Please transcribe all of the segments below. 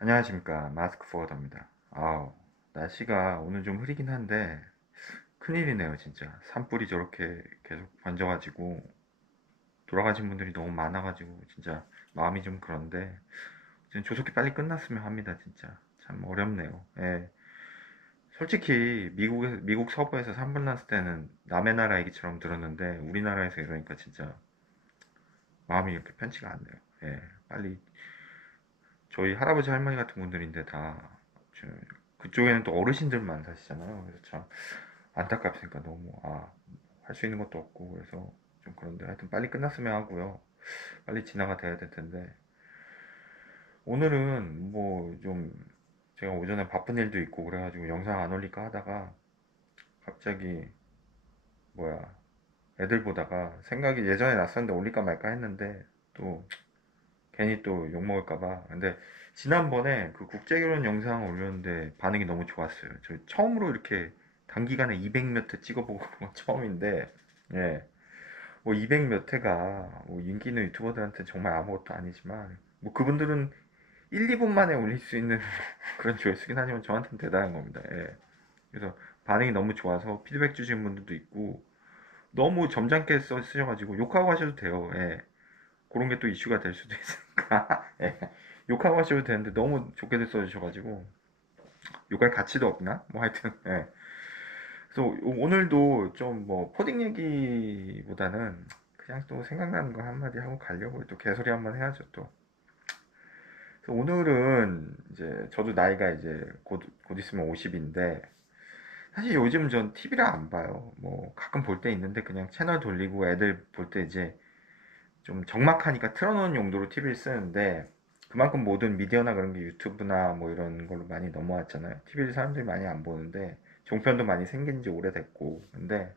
안녕하십니까. 마스크 포워더입니다. 날씨가 오늘 좀 흐리긴 한데 큰일이네요, 진짜. 산불이 저렇게 계속 번져가지고 돌아가신 분들이 너무 많아가지고 진짜 마음이 좀 그런데 지금 조속히 빨리 끝났으면 합니다, 진짜. 참 어렵네요. 예. 솔직히 미국 서부에서 산불 났을 때는 남의 나라 얘기처럼 들었는데 우리나라에서 이러니까 진짜 마음이 이렇게 편치가 않네요. 예. 빨리 저희 할아버지 할머니 같은 분들인데 다 저- 그쪽에는 또 어르신들만 사시잖아요. 그래서 참 안타깝으니까 너무 할 수 있는 것도 없고 그래서 좀 그런데 하여튼 빨리 끝났으면 하고요. 빨리 진화가 돼야 될 텐데 오늘은 뭐 좀 제가 오전에 바쁜 일도 있고 그래가지고 영상 안 올릴까 하다가 갑자기 뭐야 애들 보다가 생각이 예전에 났었는데 올릴까 말까 했는데 또 괜히 또 욕먹을까 봐. 근데 지난번에 그 국제결혼 영상 올렸는데 반응이 너무 좋았어요. 저 처음으로 이렇게 단기간에 200 몇 회 찍어보고 그런 건 처음인데, 예. 뭐 200 몇 회가 뭐 인기 있는 유튜버들한테 정말 아무것도 아니지만, 뭐 그분들은 1, 2분 만에 올릴 수 있는 그런 조회수긴 하지만 저한테는 대단한 겁니다. 예. 그래서 반응이 너무 좋아서 피드백 주신 분들도 있고, 너무 점잖게 쓰셔가지고 욕하고 하셔도 돼요. 예. 그런 게 또 이슈가 될 수도 있으니까 예. 욕하고 하셔도 되는데 너무 좋게들 써주셔가지고 욕할 가치도 없나? 뭐 하여튼 예. 그래서 오늘도 좀 뭐 포딩 얘기보다는 그냥 또 생각나는 거 한마디 하고 가려고 또 개소리 한번 해야죠 또. 그래서 오늘은 이제 저도 나이가 이제 곧 있으면 50인데 사실 요즘 전 TV를 안 봐요. 뭐 가끔 볼 때 있는데 그냥 채널 돌리고 애들 볼 때 이제 좀 적막하니까 틀어놓은 용도로 TV를 쓰는데 그만큼 모든 미디어나 그런 게 유튜브나 뭐 이런 걸로 많이 넘어왔잖아요. TV를 사람들이 많이 안 보는데 종편도 많이 생긴 지 오래됐고 근데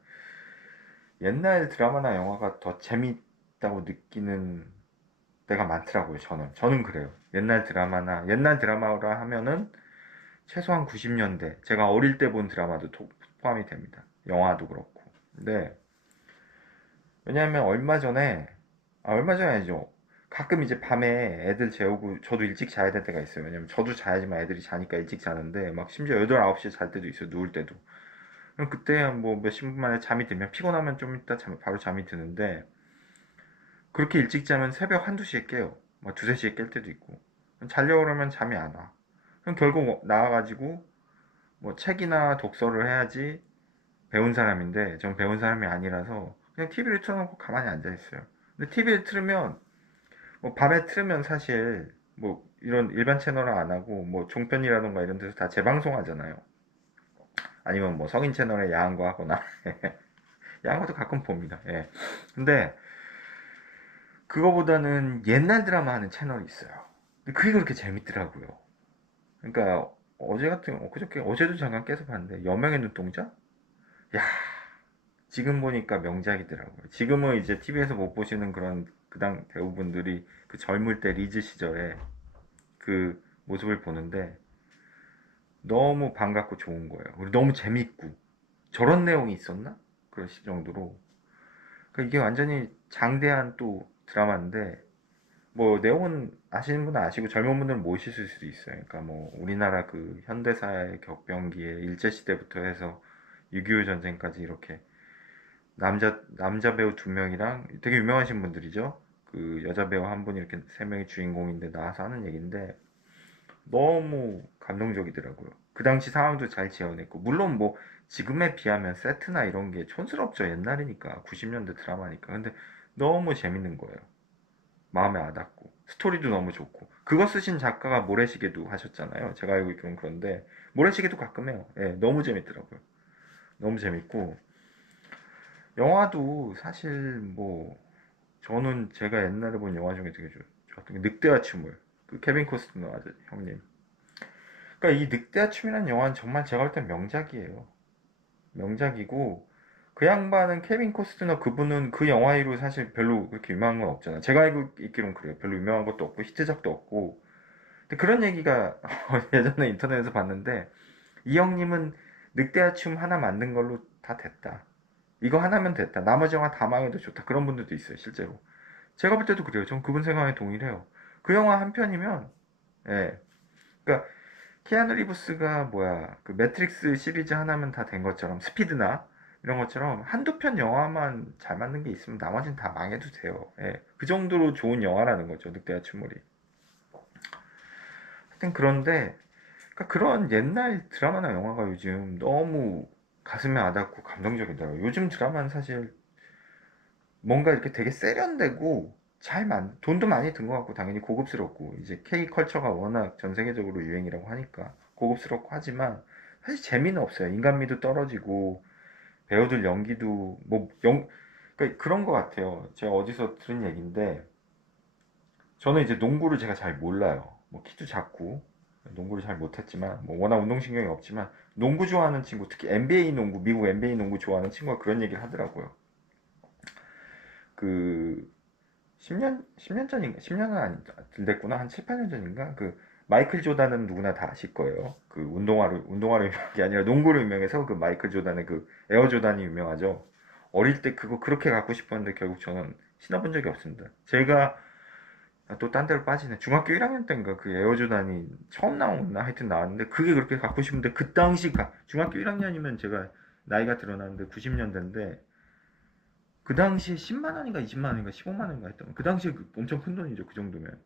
옛날 드라마나 영화가 더 재밌다고 느끼는 때가 많더라고요. 저는 그래요. 옛날 드라마라 하면은 최소한 90년대 제가 어릴 때 본 드라마도 포함이 됩니다. 영화도 그렇고. 근데 왜냐하면 얼마 전에 아니죠. 가끔 이제 밤에 애들 재우고 저도 일찍 자야 될 때가 있어요. 왜냐면 저도 자야지만 애들이 자니까 일찍 자는데 막 심지어 8, 9시에 잘 때도 있어요. 누울 때도. 그럼 그때 뭐 몇십 분 만에 잠이 들면 피곤하면 좀 이따 바로 잠이 드는데 그렇게 일찍 자면 새벽 한두 시에 깨요. 막 두세 시에 깰 때도 있고. 자려고 그러면 잠이 안 와. 그럼 결국 나와가지고 뭐 책이나 독서를 해야지 배운 사람인데 전 배운 사람이 아니라서 그냥 TV를 틀어놓고 가만히 앉아 있어요. 근데 TV를 틀으면 뭐 밤에 틀으면 사실 뭐 이런 일반 채널을 안 하고 뭐 종편이라던가 이런 데서 다 재방송하잖아요. 아니면 뭐 성인 채널에 야한거 하거나 야한것도 가끔 봅니다. 예. 근데 그거보다는 옛날 드라마 하는 채널이 있어요. 근데 그게 그렇게 재밌더라고요. 그러니까 엊그저께 어제도 잠깐 깨서 봤는데 여명의 눈동자? 야, 지금 보니까 명작이더라고요. 지금은 이제 TV에서 못 보시는 그런 그당 배우분들이 그 젊을 때 리즈 시절에 그 모습을 보는데 너무 반갑고 좋은 거예요. 그리고 너무 재밌고 저런 내용이 있었나? 그럴 정도로. 그러니까 이게 완전히 장대한 또 드라마인데 뭐 내용은 아시는 분은 아시고 젊은 분들은 모르실 수도 있어요. 그러니까 뭐 우리나라 그 현대사의 격변기에 일제 시대부터 해서 6.25 전쟁까지 이렇게 남자 배우 두 명이랑 되게 유명하신 분들이죠. 그 여자 배우 한 분이 이렇게 세 명이 주인공인데 나와서 하는 얘기인데 너무 감동적이더라고요. 그 당시 상황도 잘 재현했고, 물론 뭐 지금에 비하면 세트나 이런 게 촌스럽죠. 옛날이니까 90년대 드라마니까. 근데 너무 재밌는 거예요. 마음에 와닿고 스토리도 너무 좋고. 그거 쓰신 작가가 모래시계도 하셨잖아요. 제가 알고 있기로는 그런데 모래시계도 가끔 해요. 예, 너무 재밌더라고요. 너무 재밌고 영화도 사실 뭐 저는 제가 옛날에 본 영화 중에 되게 좋았던 게 늑대와 춤을 그 케빈 코스트너 아저 형님. 그러니까 이 늑대와 춤이라는 영화는 정말 제가 볼 땐 명작이에요. 명작이고 그 양반은 케빈 코스트너 그분은 그 영화 이후로 사실 별로 그렇게 유명한 건 없잖아요. 제가 알고 있기로는 그래요. 별로 유명한 것도 없고 히트작도 없고. 근데 그런 얘기가 예전에 인터넷에서 봤는데 이 형님은 늑대와 춤 하나 만든 걸로 다 됐다. 이거 하나면 됐다. 나머지 영화 다 망해도 좋다. 그런 분들도 있어요, 실제로. 제가 볼 때도 그래요. 전 그분 생각에 동의를 해요. 그 영화 한 편이면, 예, 그러니까 키아누 리브스가 뭐야 그 매트릭스 시리즈 하나면 다 된 것처럼 스피드나 이런 것처럼 한두 편 영화만 잘 만든 게 있으면 나머지는 다 망해도 돼요. 예, 그 정도로 좋은 영화라는 거죠. 늑대와 침몰이. 하여튼 그런데 그러니까 그런 옛날 드라마나 영화가 요즘 너무 가슴에 와닿고 감동적이더라고요. 요즘 드라마는 사실 뭔가 이렇게 되게 세련되고 돈도 많이 든 것 같고 당연히 고급스럽고 이제 K 컬처가 워낙 전 세계적으로 유행이라고 하니까 고급스럽고 하지만 사실 재미는 없어요. 인간미도 떨어지고 배우들 연기도 그러니까 그런 것 같아요. 제가 어디서 들은 얘기인데 저는 이제 농구를 제가 잘 몰라요. 뭐 키도 작고 농구를 잘 못했지만 뭐 워낙 운동신경이 없지만 농구 좋아하는 친구 특히 NBA 농구 미국 NBA 농구 좋아하는 친구가 그런 얘기를 하더라고요. 그 10년 전인가 10년은 아니 덜 됐구나 한 7, 8년 전인가 그 마이클 조단은 누구나 다 아실 거예요. 그 운동화로 유명한 게 아니라 농구로 유명해서 그 마이클 조단의 그 에어 조단이 유명하죠. 어릴 때 그거 그렇게 갖고 싶었는데 결국 저는 신어본 적이 없습니다. 제가 또 딴 데로 빠지네. 중학교 1학년 때인가 그 에어조단이 처음 나왔나 하여튼 나왔는데 그게 그렇게 갖고 싶은데 그 당시 중학교 1학년이면 제가 나이가 드러나는데 90년대인데 그 당시에 10만 원인가 20만 원인가 15만 원인가 했던 그 당시에 엄청 큰 돈이죠. 그 정도면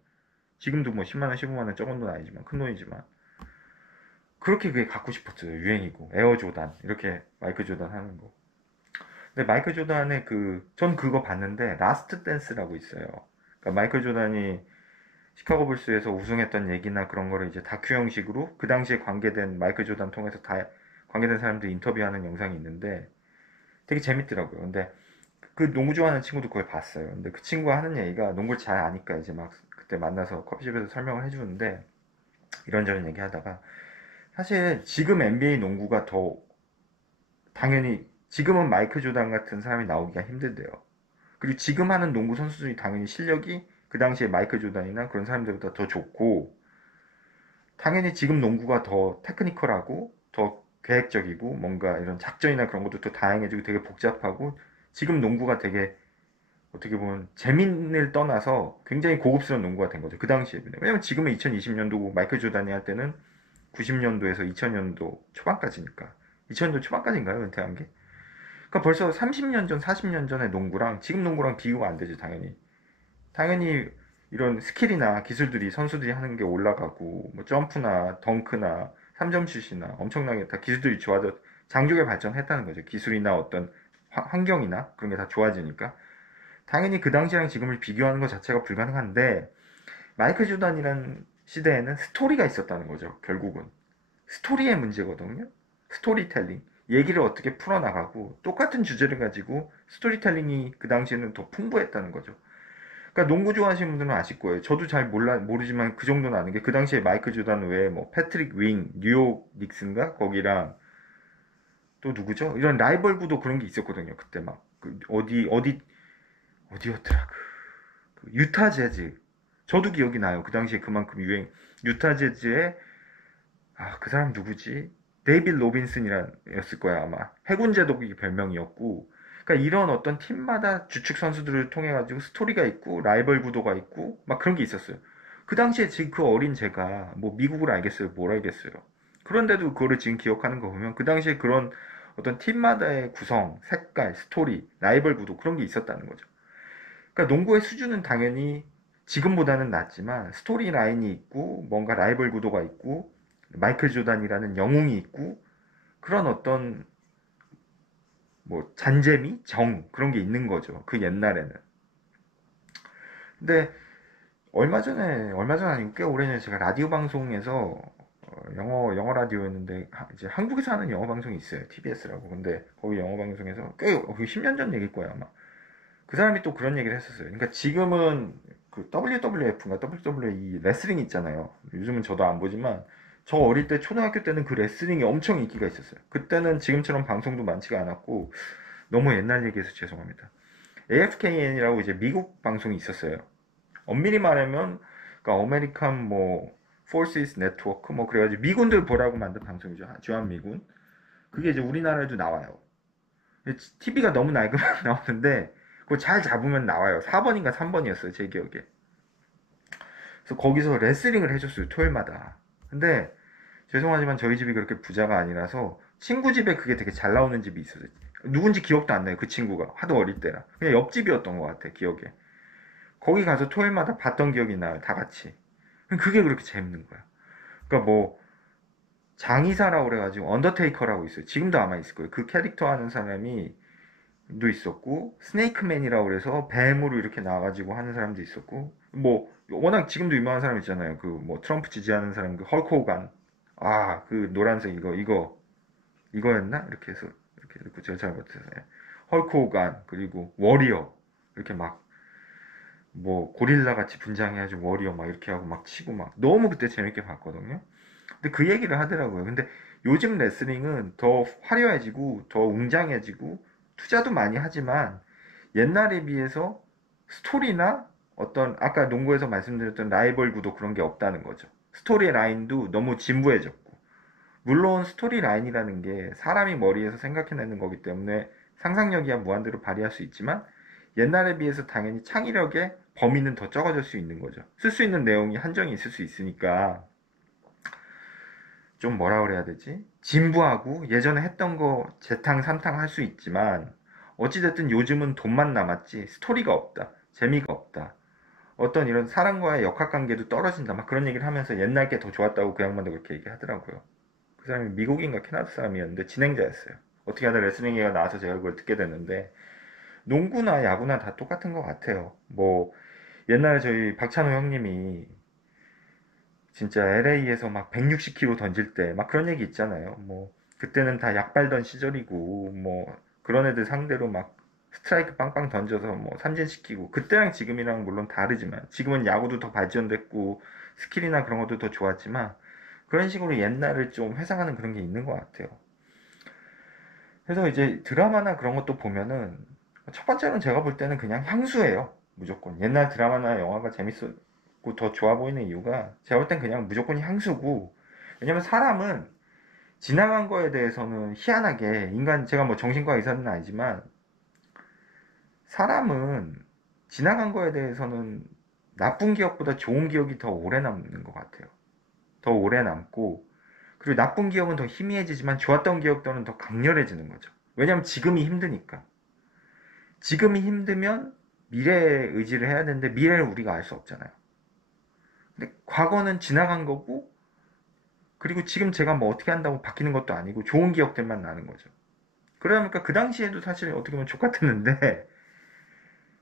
지금도 뭐 10만 원 15만 원 적은 돈 아니지만 큰 돈이지만 그렇게 그게 갖고 싶었어요. 유행이고 에어조단 이렇게 마이클 조단 하는 거. 근데 마이클 조단의 전 그거 봤는데 라스트 댄스라고 있어요. 그러니까 마이클 조단이 시카고 불스에서 우승했던 얘기나 그런 거를 이제 다큐 형식으로 그 당시에 관계된 마이클 조단 통해서 다 관계된 사람들 인터뷰하는 영상이 있는데 되게 재밌더라고요. 근데 그 농구 좋아하는 친구도 그걸 봤어요. 근데 그 친구가 하는 얘기가 농구를 잘 아니까 이제 막 그때 만나서 커피숍에서 설명을 해주는데 이런저런 얘기하다가 사실 지금 NBA 농구가 더 당연히 지금은 마이클 조단 같은 사람이 나오기가 힘들대요. 그리고 지금 하는 농구 선수들이 당연히 실력이 그 당시에 마이클 조단이나 그런 사람들보다 더 좋고 당연히 지금 농구가 더 테크니컬하고 더 계획적이고 뭔가 이런 작전이나 그런 것도 더 다양해지고 되게 복잡하고 지금 농구가 되게 어떻게 보면 재민을 떠나서 굉장히 고급스러운 농구가 된 거죠. 그 당시에. 왜냐면 지금은 2020년도고 마이클 조단이 할 때는 90년도에서 2000년도 초반까지니까. 2000년도 초반까지인가요? 은퇴한 게? 그러니까 벌써 30년 전, 40년 전의 농구랑 지금 농구랑 비교가 안 되죠, 당연히. 당연히 이런 스킬이나 기술들이 선수들이 하는 게 올라가고 뭐 점프나 덩크나 3점슛이나 엄청나게 다 기술들이 좋아져 장족에 발전했다는 거죠. 기술이나 어떤 환경이나 그런 게 다 좋아지니까 당연히 그 당시랑 지금을 비교하는 것 자체가 불가능한데 마이클 조단이라는 시대에는 스토리가 있었다는 거죠. 결국은 스토리의 문제거든요. 스토리텔링 얘기를 어떻게 풀어나가고 똑같은 주제를 가지고 스토리텔링이 그 당시에는 더 풍부했다는 거죠. 그러니까 농구 좋아하시는 분들은 아실 거예요. 저도 잘 모르지만 그 정도는 아는 게 그 당시에 마이클 조단 외에 뭐 패트릭 윙, 뉴욕 닉슨가 거기랑 또 누구죠? 이런 라이벌 구도 그런 게 있었거든요. 그때 막 어디였더라? 유타 재즈. 저도 기억이 나요. 그 당시에 그만큼 유행. 유타 재즈의 그 사람 누구지? 데이빗 로빈슨이었을 거야 아마. 해군 제독이 별명이었고. 그러니까 이런 어떤 팀마다 주축 선수들을 통해 가지고 스토리가 있고 라이벌 구도가 있고 막 그런 게 있었어요. 그 당시에 지금 그 어린 제가 뭐 미국을 알겠어요, 뭘 알겠어요. 그런데도 그거를 지금 기억하는 거 보면 그 당시에 그런 어떤 팀마다의 구성, 색깔, 스토리, 라이벌 구도 그런 게 있었다는 거죠. 그러니까 농구의 수준은 당연히 지금보다는 낮지만 스토리 라인이 있고 뭔가 라이벌 구도가 있고 마이클 조단이라는 영웅이 있고 그런 어떤 뭐 잔재미, 정 그런 게 있는 거죠. 그 옛날에는. 근데 얼마 전 아니고 꽤 오래전에 제가 라디오 방송에서 영어 라디오였는데 이제 한국에서 하는 영어 방송이 있어요. TBS라고. 근데 거기 영어 방송에서 꽤 10년 전 얘기일 거예요 아마. 그 사람이 또 그런 얘기를 했었어요. 그러니까 지금은 그 WWF인가 WWE 레슬링 있잖아요. 요즘은 저도 안 보지만 저 어릴 때 초등학교 때는 그 레슬링이 엄청 인기가 있었어요. 그때는 지금처럼 방송도 많지가 않았고 너무 옛날 얘기해서 죄송합니다. AFKN이라고 이제 미국 방송이 있었어요. 엄밀히 말하면 그러니까 아메리칸 뭐 Forces Network 뭐 그래가지고 미군들 보라고 만든 방송이죠. 주한미군. 그게 이제 우리나라에도 나와요. TV가 너무 낡으면 나오는데 그거 잘 잡으면 나와요. 4번인가 3번이었어요. 제 기억에. 그래서 거기서 레슬링을 해줬어요. 토요일마다. 근데 죄송하지만 저희 집이 그렇게 부자가 아니라서 친구 집에 그게 되게 잘 나오는 집이 있어요. 누군지 기억도 안 나요. 그 친구가 하도 어릴 때라. 그냥 옆집이었던 것 같아 기억에. 거기 가서 토요일마다 봤던 기억이 나요. 다 같이. 그게 그렇게 재밌는 거야. 그러니까 뭐 장의사라고 그래가지고 언더테이커라고 있어요. 지금도 아마 있을 거예요. 그 캐릭터 하는 사람이 도 있었고 스네이크맨이라고 그래서 뱀으로 이렇게 나와가지고 하는 사람도 있었고 뭐 워낙 지금도 유명한 사람 있잖아요. 그 뭐 트럼프 지지하는 사람 그 헐크 호간 아 그 노란색 이거였나 이렇게 해서 이렇게 읽고 제가 잘 못해서 헐크 호간 그리고 워리어 이렇게 막 뭐 고릴라 같이 분장해가지고 워리어 막 이렇게 하고 막 치고 막 너무 그때 재밌게 봤거든요. 근데 그 얘기를 하더라고요. 근데 요즘 레슬링은 더 화려해지고 더 웅장해지고 투자도 많이 하지만 옛날에 비해서 스토리나 어떤 아까 농구에서 말씀드렸던 라이벌 구도 그런 게 없다는 거죠. 스토리 라인도 너무 진부해졌고 물론 스토리 라인이라는 게 사람이 머리에서 생각해내는 거기 때문에 상상력이야 무한대로 발휘할 수 있지만 옛날에 비해서 당연히 창의력의 범위는 더 적어질 수 있는 거죠. 쓸 수 있는 내용이 한정이 있을 수 있으니까 좀 뭐라 그래야 되지? 진부하고 예전에 했던 거 재탕 삼탕 할 수 있지만 어찌됐든 요즘은 돈만 남았지 스토리가 없다. 재미가 없다. 어떤 이런 사람과의 역학관계도 떨어진다. 막 그런 얘기를 하면서 옛날 게 더 좋았다고 그 양반도 그렇게 얘기하더라고요. 그 사람이 미국인가 캐나다 사람이었는데 진행자였어요. 어떻게 하다 레슬링 얘기가 나와서 제가 그걸 듣게 됐는데 농구나 야구나 다 똑같은 것 같아요. 뭐 옛날에 저희 박찬호 형님이 진짜 LA에서 막 160km 던질 때 막 그런 얘기 있잖아요. 뭐 그때는 다 약 발던 시절이고 뭐 그런 애들 상대로 막 스트라이크 빵빵 던져서 뭐 삼진시키고 그때랑 지금이랑 물론 다르지만 지금은 야구도 더 발전됐고 스킬이나 그런 것도 더 좋았지만 그런 식으로 옛날을 좀 회상하는 그런 게 있는 것 같아요. 그래서 이제 드라마나 그런 것도 보면은 첫 번째는 제가 볼 때는 그냥 향수예요. 무조건. 옛날 드라마나 영화가 재밌었고 더 좋아 보이는 이유가 제가 볼 땐 그냥 무조건 향수고 왜냐면 사람은 지나간 거에 대해서는 희한하게 인간 제가 뭐 정신과 의사는 아니지만 사람은 지나간 거에 대해서는 나쁜 기억보다 좋은 기억이 더 오래 남는 것 같아요. 더 오래 남고 그리고 나쁜 기억은 더 희미해지지만 좋았던 기억들은 더 강렬해지는 거죠. 왜냐면 지금이 힘드니까. 지금이 힘들면 미래에 의지를 해야 되는데 미래를 우리가 알 수 없잖아요. 근데 과거는 지나간 거고 그리고 지금 제가 뭐 어떻게 한다고 바뀌는 것도 아니고 좋은 기억들만 나는 거죠. 그러다 보니까 그 당시에도 사실 어떻게 보면 족같았는데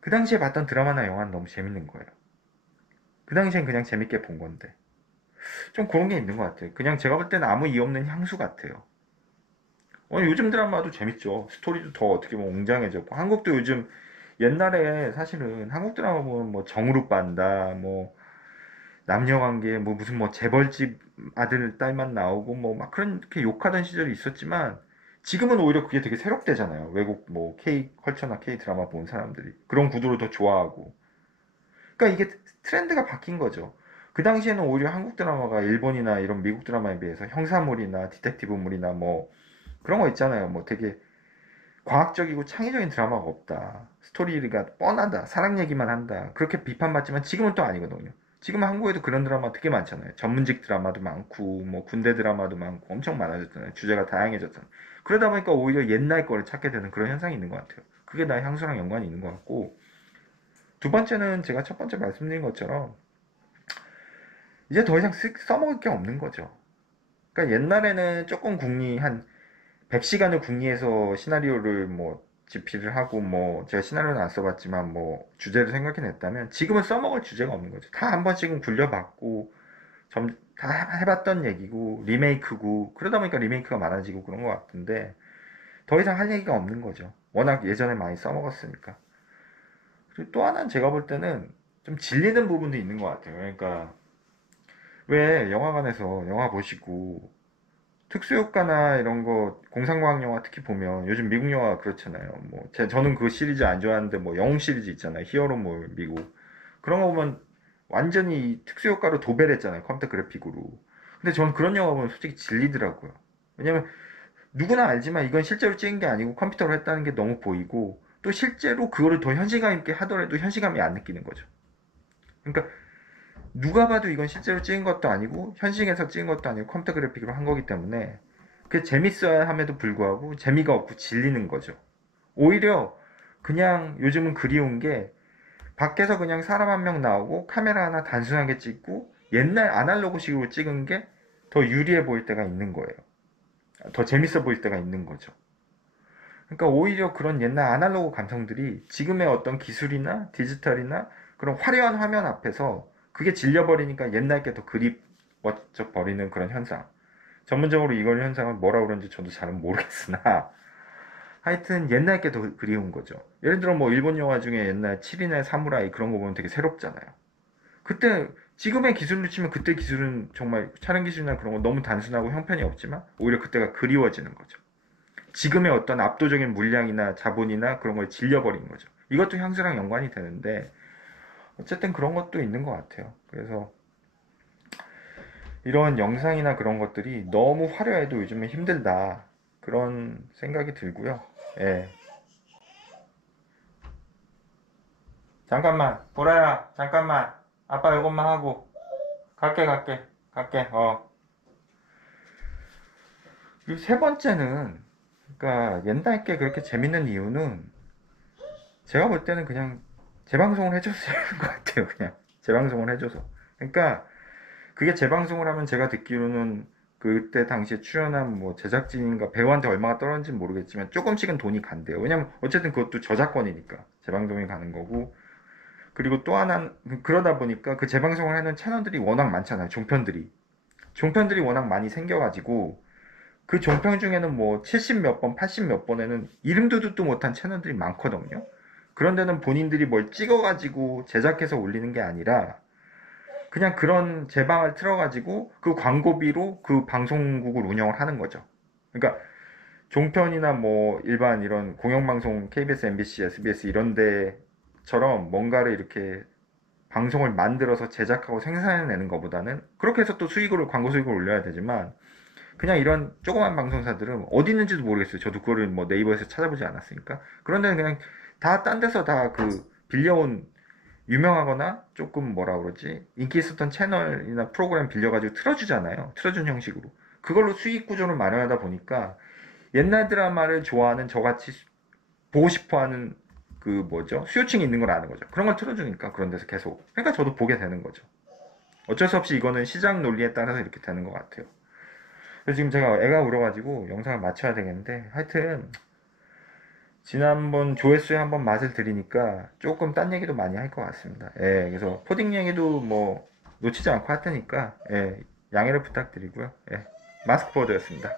그 당시에 봤던 드라마나 영화는 너무 재밌는 거예요. 그 당시엔 그냥 재밌게 본 건데 좀 그런 게 있는 것 같아요. 그냥 제가 볼 때는 아무 이유 없는 향수 같아요. 요즘 드라마도 재밌죠. 스토리도 더 어떻게 보면 웅장해졌고 한국도 요즘 옛날에 사실은 한국 드라마 보면 뭐 정으로 빤다 뭐 남녀관계 뭐 무슨 뭐 재벌집 아들 딸만 나오고 뭐 막 그렇게 욕하던 시절이 있었지만 지금은 오히려 그게 되게 새롭대잖아요. 외국 뭐 K 컬처나 K 드라마 본 사람들이 그런 구도를 더 좋아하고 그러니까 이게 트렌드가 바뀐 거죠. 그 당시에는 오히려 한국 드라마가 일본이나 이런 미국 드라마에 비해서 형사물이나 디텍티브물이나 뭐 그런 거 있잖아요. 뭐 되게 과학적이고 창의적인 드라마가 없다. 스토리가 뻔하다. 사랑 얘기만 한다. 그렇게 비판받지만 지금은 또 아니거든요. 지금 한국에도 그런 드라마 되게 많잖아요. 전문직 드라마도 많고, 뭐 군대 드라마도 많고, 엄청 많아졌잖아요. 주제가 다양해졌잖아요. 그러다 보니까 오히려 옛날 거를 찾게 되는 그런 현상이 있는 것 같아요. 그게 나의 향수랑 연관이 있는 것 같고, 두 번째는 제가 첫 번째 말씀드린 것처럼, 이제 더 이상 써먹을 게 없는 거죠. 그러니까 옛날에는 조금 한 100시간을 궁리해서 시나리오를 뭐 집필을 하고 뭐 제가 시나리오는 안 써봤지만 뭐 주제를 생각해냈다면 지금은 써먹을 주제가 없는 거죠. 다 한 번씩은 굴려봤고 다 해봤던 얘기고 리메이크고 그러다 보니까 리메이크가 많아지고 그런 것 같은데 더 이상 할 얘기가 없는 거죠. 워낙 예전에 많이 써먹었으니까. 그리고 또 하나는 제가 볼 때는 좀 질리는 부분도 있는 것 같아요. 그러니까 왜 영화관에서 영화 보시고 특수효과나 이런 거 공상과학 영화 특히 보면 요즘 미국 영화 그렇잖아요. 뭐 저는 그 시리즈 안 좋아하는데 뭐 영웅 시리즈 있잖아요. 히어로물 미국 그런 거 보면 완전히 특수효과로 도배했잖아요. 컴퓨터 그래픽으로. 근데 저는 그런 영화 보면 솔직히 질리더라고요. 왜냐면 누구나 알지만 이건 실제로 찍은 게 아니고 컴퓨터로 했다는 게 너무 보이고 또 실제로 그거를 더 현실감 있게 하더라도 현실감이 안 느끼는 거죠. 그러니까 누가 봐도 이건 실제로 찍은 것도 아니고 현실에서 찍은 것도 아니고 컴퓨터 그래픽으로 한 거기 때문에 그게 재밌어야 함에도 불구하고 재미가 없고 질리는 거죠. 오히려 그냥 요즘은 그리운 게 밖에서 그냥 사람 한 명 나오고 카메라 하나 단순하게 찍고 옛날 아날로그식으로 찍은 게 더 유리해 보일 때가 있는 거예요. 더 재밌어 보일 때가 있는 거죠. 그러니까 오히려 그런 옛날 아날로그 감성들이 지금의 어떤 기술이나 디지털이나 그런 화려한 화면 앞에서 그게 질려버리니까 옛날 게 더 그리워져 버리는 그런 현상. 전문적으로 이걸 현상을 뭐라 그러는지 저도 잘은 모르겠으나 하여튼 옛날 게 더 그리운 거죠. 예를 들어 뭐 일본 영화 중에 옛날 7인의 사무라이 그런 거 보면 되게 새롭잖아요. 그때 지금의 기술로 치면 그때 기술은 정말 촬영 기술이나 그런 거 너무 단순하고 형편이 없지만 오히려 그때가 그리워지는 거죠. 지금의 어떤 압도적인 물량이나 자본이나 그런 걸 질려버린 거죠. 이것도 향수랑 연관이 되는데 어쨌든 그런 것도 있는 것 같아요. 그래서 이런 영상이나 그런 것들이 너무 화려해도 요즘에 힘들다 그런 생각이 들고요. 예. 잠깐만 보라야 잠깐만 아빠 이것만 하고 갈게. 그리고 세 번째는 그러니까 옛날 게 그렇게 재밌는 이유는 제가 볼 때는 그냥 재방송을 해줬어야 하는 것 같아요. 그냥 재방송을 해줘서. 그러니까 그게 재방송을 하면 제가 듣기로는 그때 당시에 출연한 뭐 제작진인가 배우한테 얼마가 떨어졌는지 모르겠지만 조금씩은 돈이 간대요. 왜냐면 어쨌든 그것도 저작권이니까 재방송이 가는 거고. 그리고 또 하나 그러다 보니까 그 재방송을 하는 채널들이 워낙 많잖아요. 종편들이 워낙 많이 생겨가지고 그 종편 중에는 뭐 70 몇 번, 80 몇 번에는 이름도 듣도 못한 채널들이 많거든요. 그런 데는 본인들이 뭘 찍어가지고 제작해서 올리는 게 아니라 그냥 그런 제방을 틀어가지고 그 광고비로 그 방송국을 운영을 하는 거죠. 그러니까 종편이나 뭐 일반 이런 공영방송 KBS, MBC, SBS 이런 데처럼 뭔가를 이렇게 방송을 만들어서 제작하고 생산해내는 것보다는 그렇게 해서 또 수익을 광고 수익을 올려야 되지만 그냥 이런 조그만 방송사들은 어디 있는지도 모르겠어요. 저도 그거를 뭐 네이버에서 찾아보지 않았으니까. 그런 데는 그냥 다 딴 데서 다 그 빌려온 유명하거나 조금 뭐라 그러지 인기 있었던 채널이나 프로그램 빌려가지고 틀어주잖아요. 틀어준 형식으로. 그걸로 수익 구조를 마련하다 보니까 옛날 드라마를 좋아하는 저같이 보고 싶어하는 그 뭐죠 수요층이 있는 걸 아는 거죠. 그런 걸 틀어주니까 그런 데서 계속. 그러니까 저도 보게 되는 거죠. 어쩔 수 없이 이거는 시장 논리에 따라서 이렇게 되는 것 같아요. 그래서 지금 제가 애가 울어가지고 영상을 마쳐야 되겠는데 하여튼 지난번 조회수에 한번 맛을 들이니까 조금 딴 얘기도 많이 할 것 같습니다. 예, 그래서 포딩 얘기도 뭐 놓치지 않고 할 테니까 예, 양해를 부탁드리고요. 예, 마스크보드였습니다.